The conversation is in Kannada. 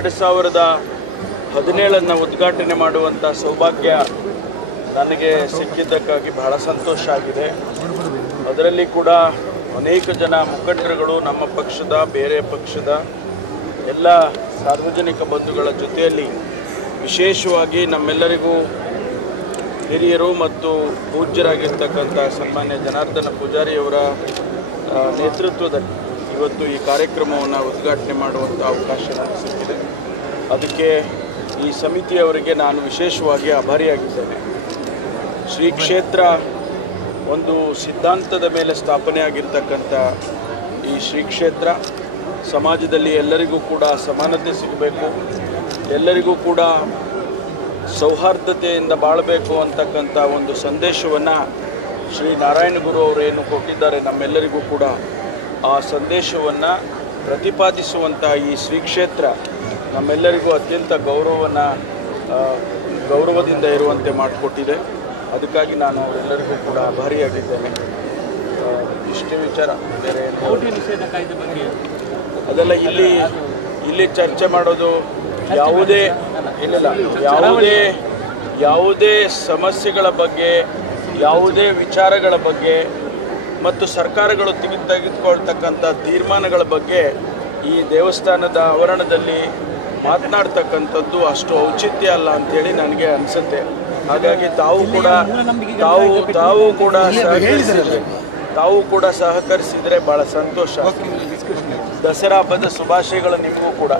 ಎರಡು ಸಾವಿರದ ಹದಿನೇಳನ್ನು ಉದ್ಘಾಟನೆ ಮಾಡುವಂಥ ಸೌಭಾಗ್ಯ ನನಗೆ ಸಿಕ್ಕಿದ್ದಕ್ಕಾಗಿ ಬಹಳ ಸಂತೋಷ ಆಗಿದೆ. ಅದರಲ್ಲಿ ಕೂಡ ಅನೇಕ ಜನ ಮುಖಂಡರುಗಳು ನಮ್ಮ ಪಕ್ಷದ, ಬೇರೆ ಪಕ್ಷದ ಎಲ್ಲ ಸಾರ್ವಜನಿಕ ಬಂಧುಗಳ ಜೊತೆಯಲ್ಲಿ ವಿಶೇಷವಾಗಿ ನಮ್ಮೆಲ್ಲರಿಗೂ ಹಿರಿಯರು ಮತ್ತು ಪೂಜ್ಯರಾಗಿರ್ತಕ್ಕಂಥ ಸನ್ಮಾನ್ಯ ಜನಾರ್ದನ ಪೂಜಾರಿಯವರ ನೇತೃತ್ವದಲ್ಲಿ ಇವತ್ತು ಈ ಕಾರ್ಯಕ್ರಮವನ್ನು ಉದ್ಘಾಟನೆ ಮಾಡುವಂಥ ಅವಕಾಶ ಸಿಕ್ಕಿದೆ. ಅದಕ್ಕೆ ಈ ಸಮಿತಿಯವರಿಗೆ ನಾನು ವಿಶೇಷವಾಗಿ ಆಭಾರಿಯಾಗಿದ್ದೇನೆ. ಶ್ರೀ ಕ್ಷೇತ್ರ ಒಂದು ಸಿದ್ಧಾಂತದ ಮೇಲೆ ಸ್ಥಾಪನೆಯಾಗಿರ್ತಕ್ಕಂಥ ಈ ಶ್ರೀ ಕ್ಷೇತ್ರ ಸಮಾಜದಲ್ಲಿ ಎಲ್ಲರಿಗೂ ಕೂಡ ಸಮಾನತೆ ಸಿಗಬೇಕು, ಎಲ್ಲರಿಗೂ ಕೂಡ ಸೌಹಾರ್ದತೆಯಿಂದ ಬಾಳಬೇಕು ಅಂತಕ್ಕಂಥ ಒಂದು ಸಂದೇಶವನ್ನು ಶ್ರೀ ನಾರಾಯಣ ಗುರು ಅವರು ಏನು ಕೊಟ್ಟಿದ್ದಾರೆ ನಮ್ಮೆಲ್ಲರಿಗೂ ಕೂಡ ಆ ಸಂದೇಶವನ್ನು ಪ್ರತಿಪಾದಿಸುವಂಥ ಈ ಶ್ರೀ ಕ್ಷೇತ್ರ ನಮ್ಮೆಲ್ಲರಿಗೂ ಅತ್ಯಂತ ಗೌರವವನ್ನು ಗೌರವದಿಂದ ಇರುವಂತೆ ಮಾಡಿಕೊಟ್ಟಿದೆ. ಅದಕ್ಕಾಗಿ ನಾನು ಅವರೆಲ್ಲರಿಗೂ ಕೂಡ ಆಭಾರಿಯಾಗಿದ್ದೇನೆ. ಇಷ್ಟೇ ವಿಚಾರ. ಬೇರೆ ಅದೆಲ್ಲ ಇಲ್ಲಿ ಇಲ್ಲಿ ಚರ್ಚೆ ಮಾಡೋದು ಯಾವುದೇ ಇಲ್ಲ. ಯಾವುದೇ ಯಾವುದೇ ಸಮಸ್ಯೆಗಳ ಬಗ್ಗೆ ಯಾವುದೇ ವಿಚಾರಗಳ ಬಗ್ಗೆ ಮತ್ತು ಸರ್ಕಾರಗಳು ತೆಗೆದು ತೆಗೆದುಕೊಳ್ತಕ್ಕಂಥ ತೀರ್ಮಾನಗಳ ಬಗ್ಗೆ ಈ ದೇವಸ್ಥಾನದ ಆವರಣದಲ್ಲಿ ಮಾತನಾಡ್ತಕ್ಕಂಥದ್ದು ಅಷ್ಟು ಔಚಿತ್ಯ ಅಲ್ಲ ಅಂತೇಳಿ ನನಗೆ ಅನಿಸುತ್ತೆ. ಹಾಗಾಗಿ ತಾವು ಕೂಡ ತಾವು ತಾವು ಕೂಡ ಸಹಕರಿಸಿದ್ರೆ, ತಾವು ಕೂಡ ಸಹಕರಿಸಿದರೆ ಭಾಳ ಸಂತೋಷ ದಸರಾ ಹಬ್ಬದ ಶುಭಾಶಯಗಳು ನಿಮಗೂ ಕೂಡ.